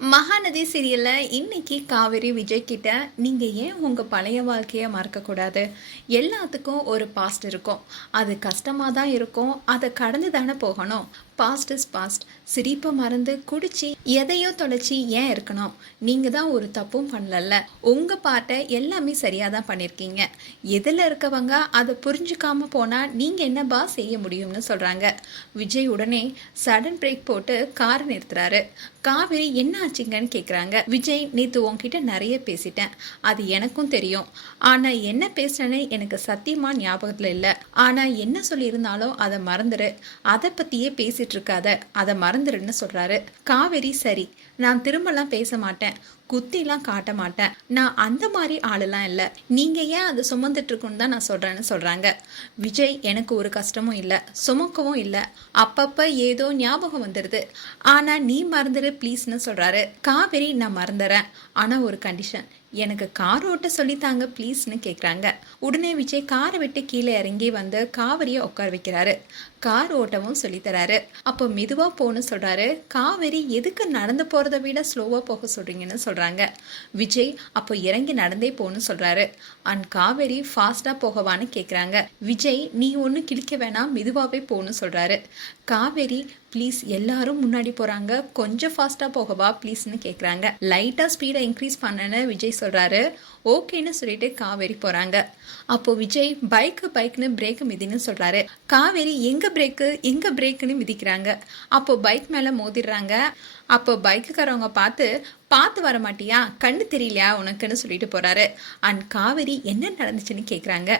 மகாநதி சீரியலில் இன்னைக்கு காவேரி விஜய் கிட்ட நீங்கள் ஏன் உங்கள் பழைய வாழ்க்கையை மறக்கக்கூடாது? எல்லாத்துக்கும் ஒரு பாஸ்ட் இருக்கும். அது கஷ்டமாக தான் இருக்கும். அதை கடந்து தானே போகணும்? பாஸ்ட் இஸ் பாஸ்ட் சிரிப்பை மறந்து குடிச்சு எதையோ தொலைச்சி ஏன் இருக்கணும்? நீங்க தான் ஒரு தப்பும் பண்ணலல்ல. உங்க பாட்டை எல்லாமே சரியா தான் பண்ணிருக்கீங்க. எதில் இருக்கவங்க அதை புரிஞ்சுக்காம போனா நீங்க என்னப்பா செய்ய முடியும்னு சொல்றாங்க. விஜய் உடனே சடன் பிரேக் போட்டு கார் நிறுத்துறாரு. காவேரி என்ன ஆச்சுங்கன்னு கேட்குறாங்க விஜய் நேற்று உன்கிட்ட நிறைய பேசிட்டேன். அது எனக்கும் தெரியும். ஆனால் என்ன பேசினேன்னு எனக்கு சத்தியமா ஞாபகத்தில் இல்லை. ஆனால் என்ன சொல்லியிருந்தாலும் அதை மறந்துடு அதை பற்றியே பேசிட்டு இருக்காத. அதை மறந்துடுன்னு சொல்றாரு. காவேரி சரி நான் திரும்பலாம் பேச மாட்டேன். குத்திலாம் காட்ட மாட்டேன். நான் அந்த மாதிரி ஆளெல்லாம் இல்லை. நீங்கள் ஏன் அதை சுமந்துட்டு இருக்குன்னு தான் நான் சொல்கிறேன்னு சொல்கிறாங்க விஜய் எனக்கு ஒரு கஷ்டமும் இல்லை. சுமக்கவும் இல்லை. அப்பப்போ ஏதோ ஞாபகம் வந்துடுது ஆனால் நீ மறந்துடு ப்ளீஸ்னு சொல்கிறாரு காவேரி நான் மறந்துடுறேன் ஆனால் ஒரு கண்டிஷன் எனக்கு கார் ஓட்ட சொல்லித்தாங்க ப்ளீஸ்னு கேட்குறாங்க உடனே விஜய் காரை விட்டு கீழே இறங்கி வந்து காவிரியை உட்கார வைக்கிறாரு. கார் ஓட்டவும் சொல்லித்தராரு அப்போ மெதுவாக போகணும்னு சொல்கிறாரு காவேரி எதுக்கு நடந்து போகிறத விட ஸ்லோவாக போக சொல்கிறீங்கன்னு சொல்கிறாங்க விஜய் அப்போ இறங்கி நடந்தே போகணும்னு சொல்கிறாரு அண்ட் காவேரி ஃபாஸ்ட்டாக போகவான்னு கேட்குறாங்க விஜய் நீ ஒன்றும் கிழிக்க வேணாம் மெதுவாகவே போகணும்னு சொல்கிறாரு காவேரி ப்ளீஸ் எல்லாரும் முன்னாடி போகிறாங்க கொஞ்சம் ஃபாஸ்ட்டாக போகவா ப்ளீஸ்னு கேட்குறாங்க லைட்டாக ஸ்பீடை இன்க்ரீஸ் பண்ணேன்னு விஜய் சொல்கிறாரு ஓகேன்னு சொல்லிட்டு காவேரி போகிறாங்க அப்போ விஜய் பைக்கு பைக்னு பிரேக்கு மிதின்னு சொல்கிறாரு காவேரி எங்கே பிரேக்கு எங்கே பிரேக்குன்னு மிதிக்கிறாங்க. அப்போ பைக் மேலே மோதிடுறாங்க. அப்போ பைக்குக்காரவங்க பார்த்து பார்த்து வர மாட்டியா கண்ணு தெரியலையா உனக்குன்னு சொல்லிட்டு போகிறாரு அண்ட் காவேரி என்ன நடந்துச்சுன்னு கேட்குறாங்க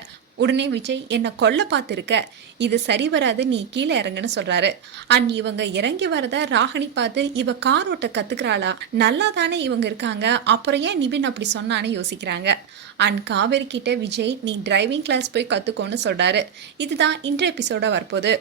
உடனே விஜய் என்னை கொல்ல பார்த்துருக்க. இது சரி வராது நீ கீழே இறங்குன்னு சொல்றாரு. அண்ட் இவங்க இறங்கி வரத ராகினி பார்த்து இவ கார் ஓட்ட கத்துக்கிறாளா? நல்லா தானே இவங்க இருக்காங்க. அப்புறம் ஏன் நிபின் அப்படி சொன்னான்னு யோசிக்கிறாங்க. அண்ட் காவேரி கிட்ட விஜய் நீ டிரைவிங் கிளாஸ் போய் கத்துக்கோன்னு சொல்றாரு. இதுதான் இன்றைய எபிசோட வரப்போகுது.